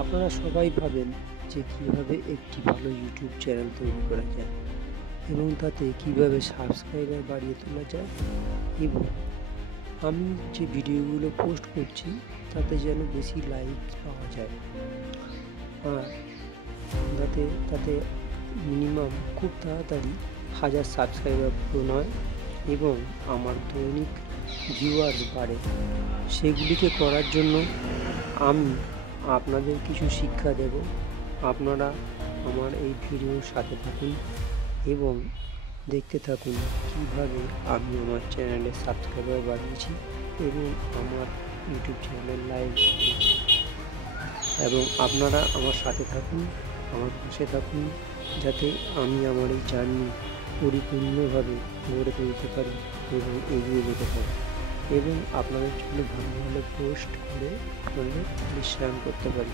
আপনারা সবাই ভাবেন যে কীভাবে একটি ভালো ইউটিউব চ্যানেল তৈরি করা যায় এবং তাতে কীভাবে সাবস্ক্রাইবার বাড়িয়ে তোলা যায় এবং আমি যে ভিডিওগুলো পোস্ট করছি তাতে যেন বেশি লাইক পাওয়া যায় আর তাতে মিনিমাম খুব তাড়াতাড়ি 1000 সাবস্ক্রাইবার পূরণ হয় এবং আমার দৈনিক ভিউয়ার্স বাড়ে। সেগুলিকে করার জন্য আমি আপনাদের কিছু শিক্ষা দেব। আপনারা আমার এই ভিডিওর সাথে থাকুন এবং দেখতে থাকুন কিভাবে আমি আমার চ্যানেলে সাবস্ক্রাইবার বাড়িয়েছি এবং আমার ইউটিউব চ্যানেলের লাইক বাড়িয়েছি। এবং আপনারা আমার সাথে থাকুন, আমার পাশে থাকুন, যাতে আমি আমার এই জার্নি পরিপূর্ণভাবে গড়ে তুলতে পারি এবং এগিয়ে যেতে পারি এবং আপনাদের জন্য ভালো ভালো পোস্ট করে আপনাদের বিশ্বায়ন করতে পারি।